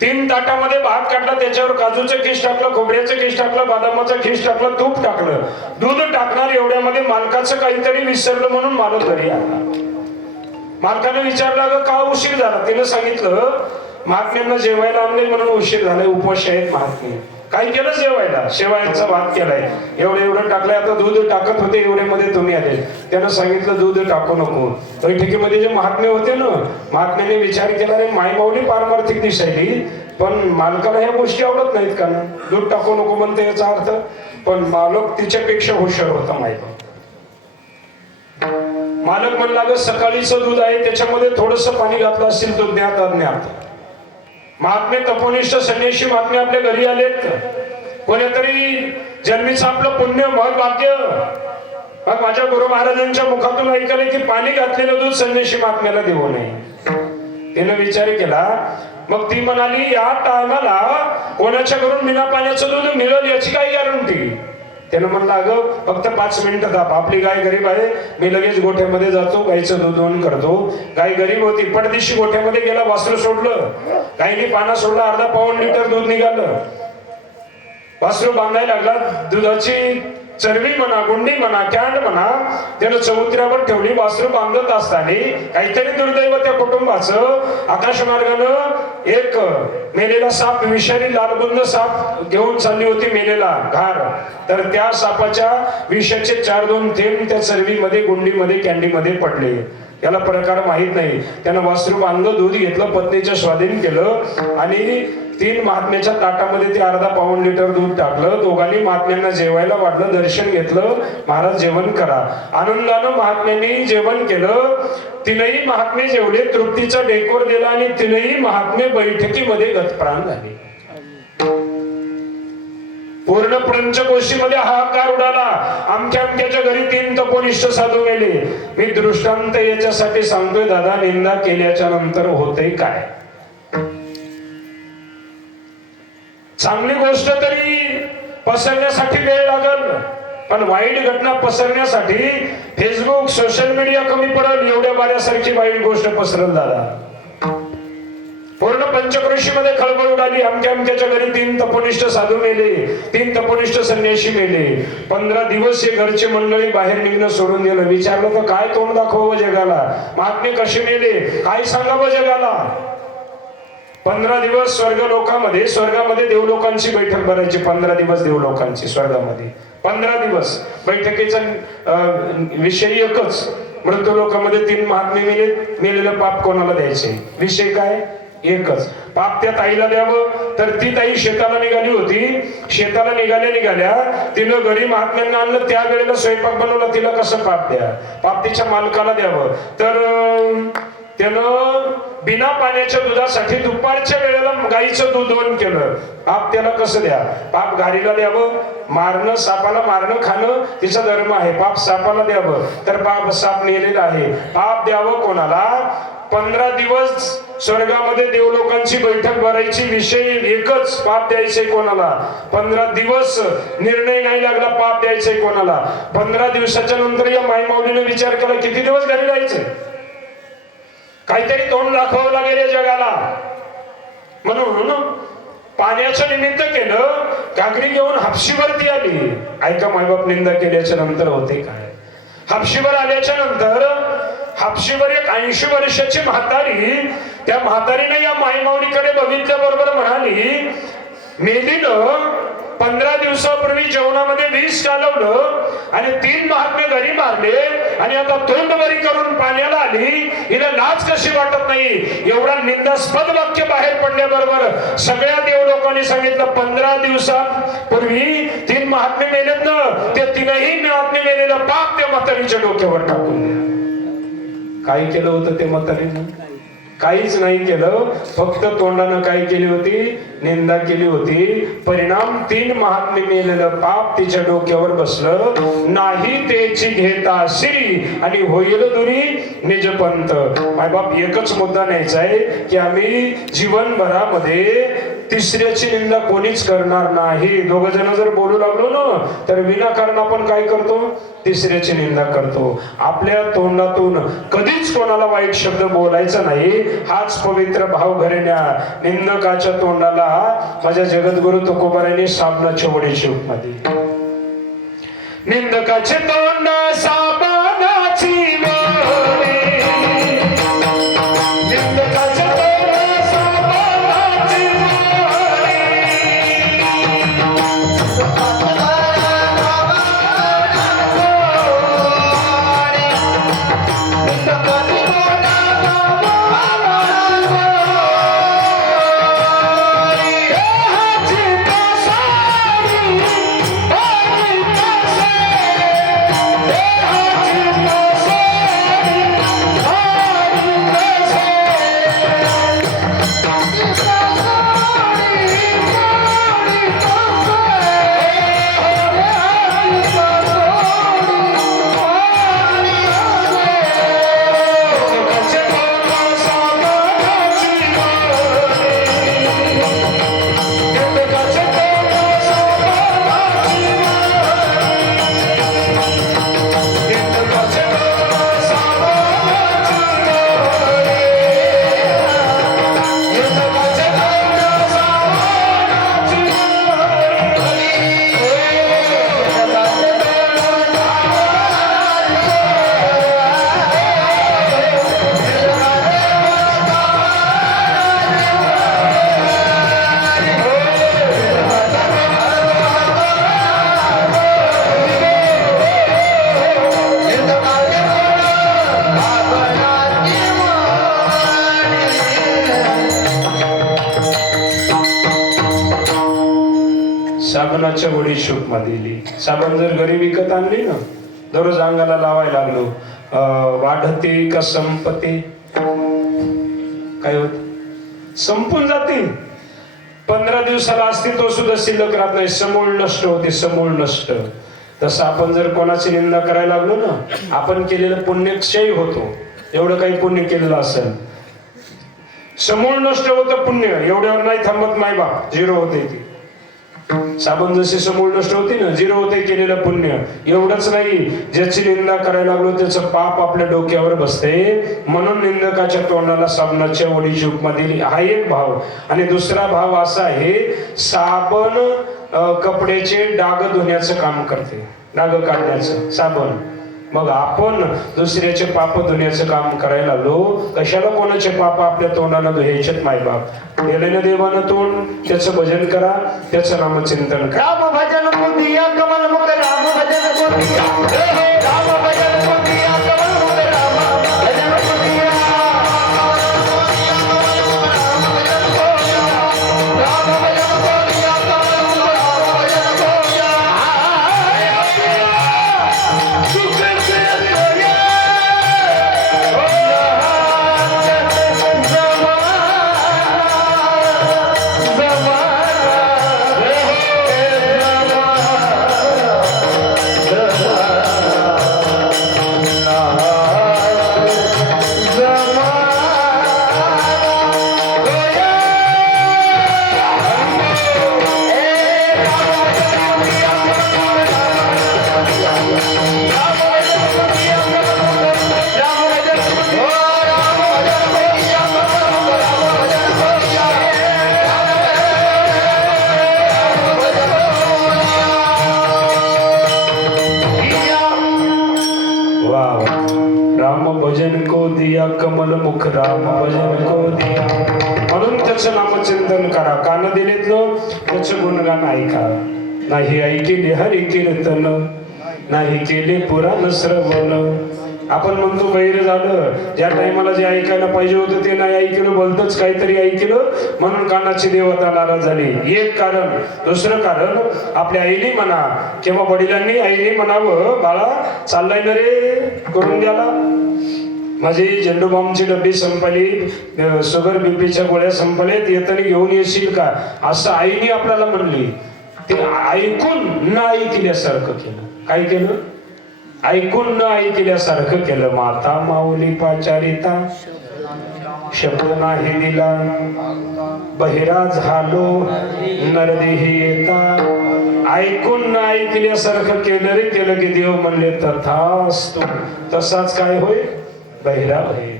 तीन ताटामध्ये भात काढला त्याच्यावर काजूचं खीस टाकलं खोबऱ्याचं खीस टाकलं बदामाचं खीस टाकलं तूप टाकलं. दूध टाकणार एवढ्यामध्ये मालकाचं काहीतरी विसरलं म्हणून मालक घरी आला. मालकाने विचारलं अगं का उशीर झाला? तिनं सांगितलं महात्म्यांना जेवायला आणले म्हणून उशीर झालाय उपवास आहेत महात्मे. काय केलं जेवायला? शेवायचा भात केलाय. एवढं एवढं टाकलंय आता दूध टाकत होते एवढे मध्ये तुम्ही आले. त्यानं सांगितलं दूध टाकू नको. बैठकीमध्ये जे महात्मे होते ना महात्म्याने विचार केला रे मायमाऊली पारमार्थिक दिसायली पण मालकाला ह्या गोष्टी आवडत नाहीत का? ना दूध टाकू नको म्हणते याचा अर्थ. पण मालक तिच्यापेक्षा हुशार होता मायबाप. मालक म्हणला ग सकाळीचं दूध आहे त्याच्यामध्ये थोडस पाणी घातलं असेल तर ज्ञात अज्ञात. महात्मे तपोनिष्ठ संन्याशी महात्मे आपल्या घरी आलेत. कोणीतरी जन्मीचं आपलं पुण्य मग भाग्य. मग माझ्या गुरु महाराजांच्या मुखातून ऐकलं की पाणी घातलेलं दूध संन्याशी महात्म्याला देऊ नये. तिने विचार केला. मग ती म्हणाली या टायमाला कोणाच्या घरून बिना पाण्याचं दूध मिळेल याची काही गॅरंटी? त्यानं म्हणलं अगं फक्त पाच मिनिटं दाप आपली गाय गरीब आहे. मी लगेच गोठ्यामध्ये जातो. गायचं दूध करतो. गाय गरीब होती. पडदिशी गोठ्यामध्ये गेला वासरू सोडलं. गायनी पाना सोडला. अर्धा पाऊण लिटर दूध निघालं. वासरू बांधायला लागला. दुधाची चरबी म्हणा गुंडी म्हणा कॅन्ड म्हणा त्यानं चौत्र्यावर ठेवली वासरू बांधत असताना काहीतरी दुर्दैव त्या कुटुंबाचं आकाश मार्गानं एक मेलेला साप विषारी लालबुंद साप घेऊन चालली होती मेलेला घार. तर त्या सापाच्या विषाचे चार दोन थेंब त्या चरबीमध्ये गुंडीमध्ये कॅन्डीमध्ये पडले. याला प्रकार माहीत नाही. त्यानं वासरू बांधलं दूध घेतलं पत्नीच्या स्वाधीन केलं आणि तीन महात्म्याच्या ताटामध्ये ते अर्धा पाऊण लिटर दूध टाकलं. दोघांनी महात्म्यांना जेवायला वाढलं दर्शन घेतलं. महाराज जेवण करा. आनंदानं महात्म्यांनी जेवण केलं. तिनही महात्मे जेवले तृप्तीचा डेकोर दिला आणि तिनही महात्मे बैठकीमध्ये गतप्राण झाले. पूर्ण पंचकोशीमध्ये हाकार उडाला. आमच्या आमच्याच्या घरी तीन तपोनिष्ठ साधू गेले. मी दृष्टांत याच्यासाठी सांगतोय दादा निंदा केल्याच्यानंतर होते काय? चांगली गोष्ट तरी पसरण्यासाठी वेळ लागल. पण वाईट घटना पसरण्यासाठी फेसबुक सोशल मीडिया कमी पडल. एवढ्या बाऱ्यासारखी वाईट गोष्ट पसरल दादा. पूर्ण पंचकृषीमध्ये खळबळ उडाली. अमक्या अमक्याच्या घरी तीन तपोनिष्ठ साधू मेले. तीन तपोनिष्ठ संन्याशी मेले. पंधरा दिवस हे घरचे मंडळी बाहेर निघणं सोडून दिलं. विचारलं तर काय तोंड दाखवावं जगाला? महात्मे कसे मेले? काय सांगावं जगाला? पंधरा दिवस स्वर्ग लोकांमध्ये स्वर्गामध्ये देवलोकांची बैठक भरायची. पंधरा दिवस देवलोकांची स्वर्गामध्ये. पंधरा दिवस. बैठकीचा विषय एकच. मृत्यू लोकांमध्ये तीन महात्मे मेले मेलेलं पाप कोणाला द्यायचे? विषय काय? एकच. पाप त्या ताईला द्यावं. तर ती ताई शेताला निघाली होती. शेताला निघाल्या निघाल्या तिनं घरी महात्म्यांना आणलं. त्या वेळेला स्वयंपाक बनवला. तिला कसं पाप द्या? पाप तिच्या मालकाला द्यावं. तर त्यानं बिना पाण्याच्या दुधासाठी दुपारच्या वेळेला गाईचं दूध दोन केलं. पाप त्याला कसं द्या? पाप घारीला द्यावं. मारणं सापाला मारणं खाणं तिचा धर्म आहे. पाप सापाला द्यावं. तर पाप साप नेलेला आहे. पाप द्यावं कोणाला? पंधरा दिवस स्वर्गामध्ये देवलोकांची बैठक भरायची विषय एकच पाप द्यायचे कोणाला? पंधरा दिवस निर्णय नाही लागला पाप द्यायचे कोणाला? पंधरा दिवसाच्या नंतर या मायमाऊलीने विचार केला किती दिवस घरी राहायचे? काहीतरी तोंड दाखवावं लागेल या जगाला. म्हणून पाण्याचं निमित्त केलं काकडी घेऊन हापशीवरती आली. ऐका मायबाप निंदा केल्याच्यानंतर होते काय? हापशीवर आल्याच्यानंतर हापशीवर एक ऐंशी वर्षाची म्हातारी त्या म्हातारीने या माईमाऊलीकडे बघितल्याबरोबर म्हणाली मेलीनं पंधरा दिवसापूर्वी जेवणामध्ये वीस घालवलं आणि तीन महात्मे घरी मारले आणि आता तोंड वरी करून पाण्याला आली. हिला लाज कशी वाटत नाही? एवढा निंदास्पद वाक्य बाहेर पडल्याबरोबर सगळ्या देव लोकांनी सांगितलं पंधरा दिवसापूर्वी तीन महात्मे मेलेत ना ते तीनही महात्मे मेलेलं पाप त्या म्हातारीच्या डोक्यावर टाकून काय केलं होतं ते म्हातारीनं काहीच नाही केलं. फक्त तोंडानं काय केली होती? निंदा केली होती. परिणाम तीन महात्मे मेलेलं पाप तिच्या डोक्यावर बसलं. नाही त्याची घेता श्री आणि होईल दुरी निजपंत. माय बाप एकच मुद्दा न्यायचा आहे की आम्ही जीवनभरामध्ये तिसऱ्याची निंदा कोणीच करणार नाही. दोघ जण जर बोलू लागलो ना तर विनाकारण आपण काय करतो? तिसऱ्याची निंदा करतो. आपल्या तोंडातून कधीच कोणाला वाईट शब्द बोलायचा नाही. हाच पवित्र भाव घरेण्या. निंदकाच्या तोंडाला माझ्या जगद्गुरु तुकोबाराने साबणाच्या वडीची उपमा दिली. निंदकाचे तोंड साबणाची लग्नाच्या वडी शोक दिली सामान जर घरी विकत आणली ना दररोज अंगाला लावायला लागलो. वाढते का संपते? काय होत? संपून जाते. पंधरा दिवसाला अस्तित्व सुद्धा शिल्लक राहत नाही. समूळ नष्ट होते समूळ नष्ट. तसं आपण जर कोणाची निंदा करायला लागलो ना आपण केलेलं पुण्य क्षय होतो. एवढं काही पुण्य केलेलं असेल. समूळ नष्ट होतं पुण्य. एवढ्यावर नाही थांबत नाही बाप झिरो होते ती. साबण जसे समूळ नष्ट होते ना झिरो होते केलेलं पुण्य. एवढंच नाही ज्याची निंदा करायला लागलो त्याचं पाप आपल्या डोक्यावर बसते. म्हणून निंदकाच्या तोंडाला साबणाच्या वडीची उपमा दिली हा एक भाव. आणि दुसरा भाव असा आहे साबण कपड्याचे डाग धुण्याचं काम करते. डाग काढण्याचं साबण. मग आपण दुसऱ्याचे पाप धुण्याचं काम करायला लागलो कशाला कोणाचे पाप आपल्या तोंडानं धुयायचेत मायबाप? गेलेल्या देवानं तोंड त्याचं भजन करा त्याचं नामचिंतन करा. मुख राम भजन को दिया म्हणून त्याचं नामचिंतन करा. कान दिलेत नो त्याचं गुणगान ऐका. नाही ऐकिले हरी कीर्तन नाही केले पुराण श्रवण. आपण म्हणतो गैर झालं. ज्या टायमाला जे ऐकायला पाहिजे होतं ते नाही ऐकलं बोलतच काहीतरी ऐकलं. म्हणून कानाची देवता नाराज झाली. एक कारण दुसरं कारण आपल्या आईने म्हणा किंवा वडिलांनी आईने म्हणावं बाळा चाललाय ना रे? करून द्याला? माझी झेंडूबामची डब्बी संपली शुगर बीपीच्या गोळ्या संपल्यात येताना घेऊन येशील का? असं आईने आपल्याला म्हणली. ते ऐकून न ऐकल्यासारखं केलं. काय केलं? ऐकून न ऐकल्यासारखं केलं. माता माऊली पाचारिता शब्द नाही दिला. बहिरा झालो नरदेही येता. ऐकून न ऐकल्यासारखं केलं रे केलं की देव म्हणले तथास्तु. तसाच काय होय बहिरा होईल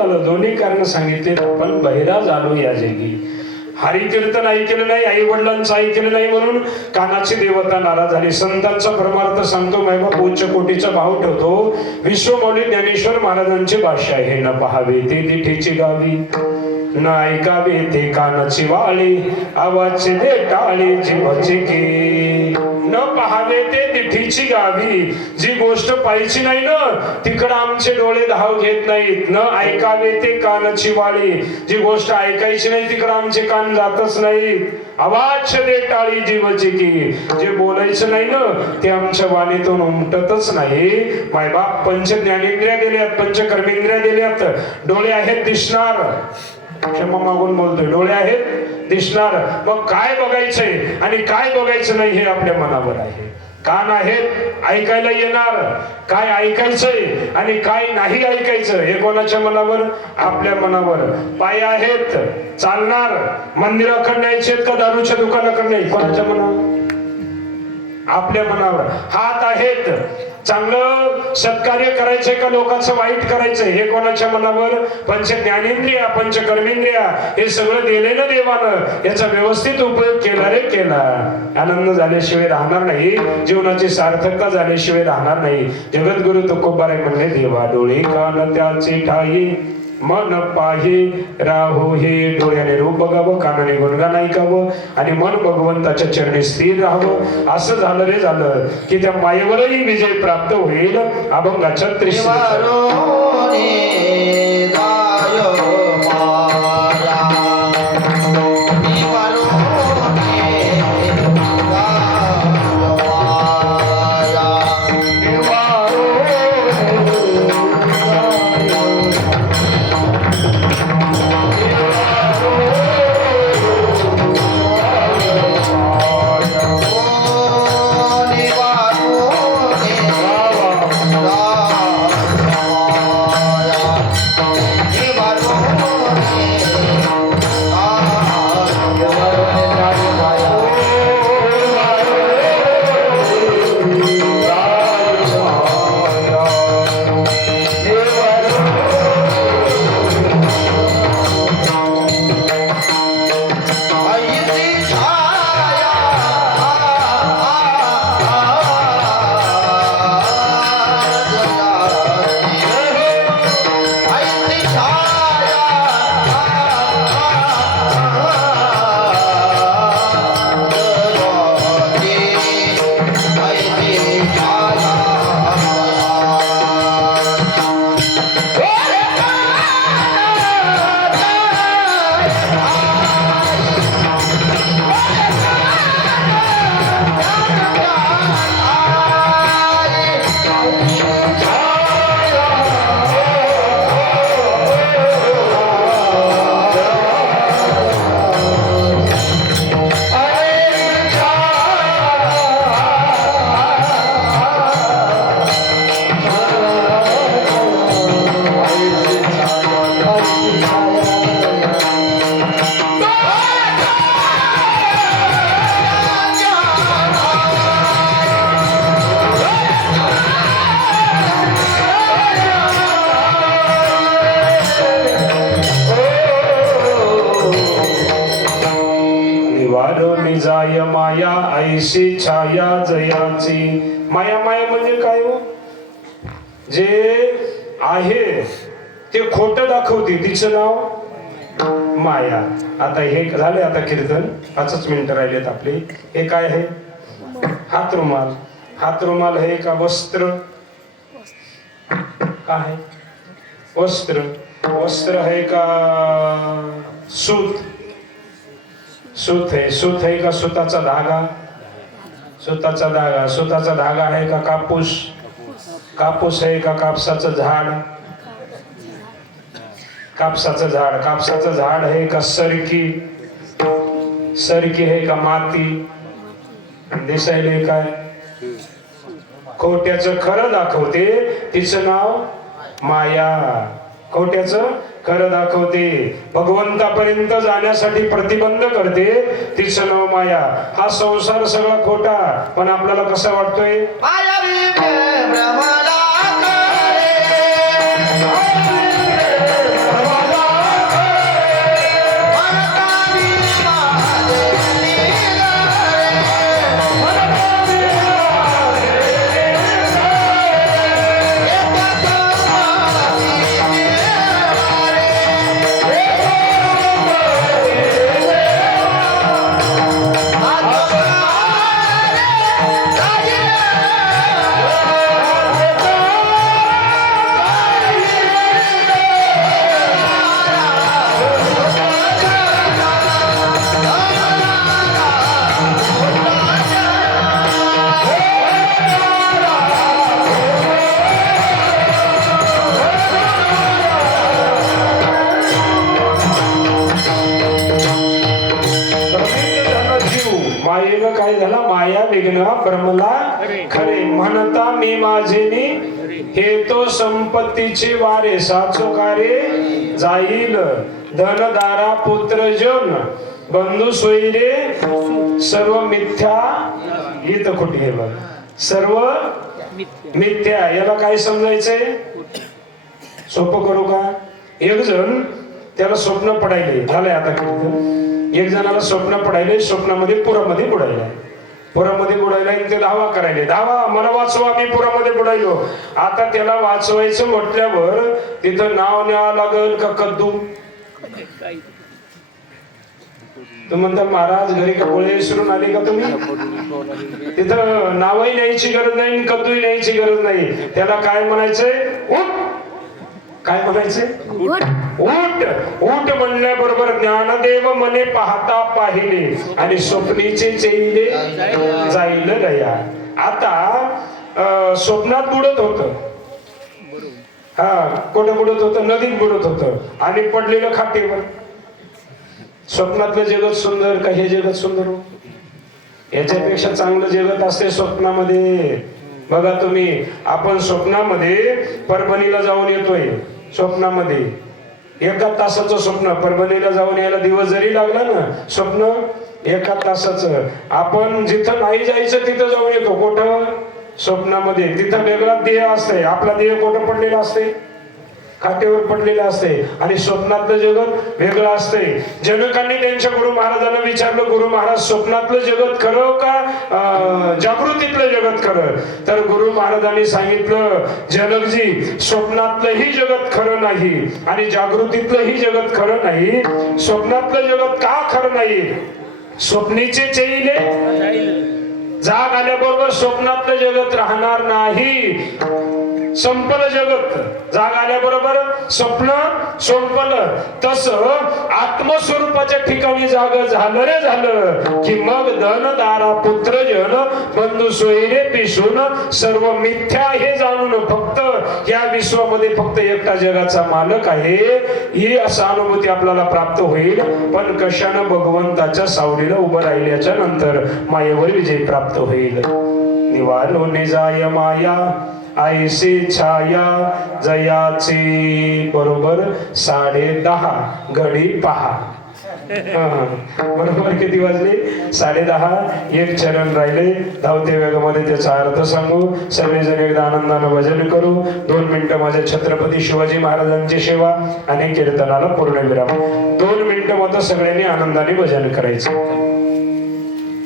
झालं. दोन्ही कारण सांगितले पण बहिरा झालो या जगी. हरिकीर्तन ऐकलं नाही आई वडिलांचं ऐकलं नाही म्हणून कानाची देवता नाराज झाली. संतांचा परमार्थ सांगतो बाबा उच्च कोटीचा भाव ठेवतो. विश्वमौली ज्ञानेश्वर महाराजांची भाषा हे न पहावे ते दिठीची गावी न ऐकावे ते कानाची वाळी. आवाज दे टाळी जीवाचे के. न पहावे ते दिठीची गावी. जी गोष्ट पाहिजे नाही ना तिकडं आमचे डोळे धाव घेत नाहीत. न ऐकावे ते कानाची वाळी जी गोष्ट ऐकायची नाही तिकडं आमचे कान जातच नाहीत. आवाज दे टाळी जीवची की. जे बोलायचं नाही ना ते आमच्या वाणीतून उमटतच नाही. मायबाप पंच ज्ञानेंद्रिया दिल्यात पंच कर्मेंद्रिया दिल्यात. डोळे आहेत दिसणार. क्षमा मागून बोलतोय डोळे आहेत दिसणार. मग काय बघायचंय? आणि काय बघायचं नाही हे आपल्या मनावर आहे. कान आहेत ऐकायला येणार. काय ऐकायचंय आणि काय नाही ऐकायचं हे कोणाच्या मनावर? आपल्या मनावर. पाय आहेत. चालणार. मंदिराकडे न्यायचे का? दारूच्या दुकानाकडे कोणाच्या मनावर? आपल्या मनावर. हात आहेत. चांगलं सत्कार्य करायचंय का लोकांचं वाईट करायचंय हे कोणाच्या मनावर? पंच ज्ञानेंद्रिया पंच कर्मेंद्रिया हे सगळं दिले देवानं याचा व्यवस्थित उपयोग केला रे केला. आनंद झाल्याशिवाय राहणार नाही. जीवनाची सार्थकता झाल्याशिवाय राहणार नाही. जगद्गुरु तुकोबारे म्हणले देवा डोळे कान त्याचे ठाई. मन पाहे राहो हे डोळ्याने रूप बघावं कानाने गुणगान ऐकावं आणि मन भगवंताच्या चरणी स्थिर राहावं. असं झालं रे झालं की त्या मायेवरही विजय प्राप्त होईल. अभंगाच्या त्रिशा तिचं नाव माया. आता हे झाले आता कीर्तन. पाचच मिनिटं राहिलेत आपले. हे काय आहे? हात रुमाल हात रुमाल हे का वस्त्र. काय वस्त्र. वस्त्र आहे का सूत. सूत आहे सूत आहे का सुताचा धागा. सुताचा धागा. सुताचा धागा आहे का कापूस. कापूस आहे का कापसाचं झाड. कापसाचं झाड. कापसाचं झाड आहे का सरकी सरकी आहे का माती. दिसायले काय? खोट्याचं खरं दाखवते. तिचं नाव माया. खोट्याचं खरं दाखवते. भगवंतापर्यंत जाण्यासाठी प्रतिबंध करते. तिचं नाव माया. हा संसार सगळा खोटा. पण आपल्याला कसा वाटतोय? मायेनं काय झाला? माया विघ्न ब्रह्मला खरे. म्हणता मी माझेनी हे तो संपत्तीचे वारे साचो कारे जाईल. धनदारा पुत्र जन बंधू सोयरे सर्व मिथ्या. तर खोटी बघ. सर्व मिथ्या. याला काय समजायचंय? सोपं करू का? एक जण त्याला स्वप्न पडायले. झालंय आता एक जणाला स्वप्न पडायले स्वप्नामध्ये पुरामध्ये बुडायला पुरामध्ये बुडायला ते धावा करायले. धावा मला वाचवा मी पुरामध्ये बुडायलो. आता त्याला वाचवायचं म्हटल्यावर तिथं नाव न्यावं लागल का कद्दू? तर म्हणता महाराज घरी कपोळे विसरून आले का तुम्ही? तिथं नावही न्यायची गरज नाही कद्दूही न्यायची गरज नाही. त्याला काय म्हणायचंय? उठ काय म्हणायचंय गुड उठ उठ म्हणल्याबरोबर ज्ञानदेव मने पाहता पाहिले आणि स्वप्नीचे चेले जाईल गया आता स्वप्नात बुडत होत. हा कुठं बुडत होत? नदीत बुडत होत. आणि पडलेलं खाटेवर. स्वप्नातलं जगत सुंदर का हे जगत सुंदर? हो? याच्यापेक्षा चांगलं जगत असते स्वप्नामध्ये. बघा तुम्ही आपण स्वप्नामध्ये परभणीला जाऊन येतोय. स्वप्नामध्ये. एका तासाचं स्वप्न परभणीला जाऊन यायला दिवस जरी लागला ना स्वप्न एका तासाचं. आपण जिथं नाही जायचं तिथं जाऊन येतो. कुठं? स्वप्नामध्ये. तिथं वेगळा देह असते आपला देह कुठं पडलेला असते खाटेवर पडलेलं असते आणि स्वप्नातलं जगत वेगळं असते. जनकांनी त्यांच्या गुरु महाराजांना विचारलं गुरु महाराज स्वप्नातलं जगत खरं का जागृतीतलं जगत खरं? तर गुरु महाराजांनी सांगितलं जनकजी स्वप्नातलंही जगत खरं नाही आणि जागृतीतलंही जगत खरं नाही. स्वप्नातलं जगत का खरं नाही? स्वप्नीचे चैले जाग आल्याबरोबर स्वप्नातलं जगत राहणार नाही. संपलं जगत. जाग आल्याबरोबर स्वप्न संपलं. तस आत्मस्वरूपाच्या ठिकाणी जाग झालं रे झालं. की मग धन दारा पुत्र जन बंधू सोयरे पिसून सर्व मिथ्या हे जाणून फक्त या विश्वामध्ये फक्त एकटा जगाचा मालक आहे. ही असा अनुभूती आपल्याला प्राप्त होईल. पण कशानं भगवंताच्या सावलीला उभं राहिल्याच्या नंतर मायेवर विजय प्राप्त होईल. निवारो निजाय माया. आयसे छाया जयाची बरोबर साडे दहा घडी पहा. बरोबर किती वाजले? साडे दहा एक चरण राहिले. धावते वेगामध्ये त्याचा अर्थ सांगू. सर्वजण एकदा आनंदानं भजन करू. दोन मिनिटं माझ्या छत्रपती शिवाजी महाराजांची सेवा आणि कीर्तनाला पूर्ण विराम दोन मिनिटं मात्र सगळ्यांनी आनंदाने भजन करायचं.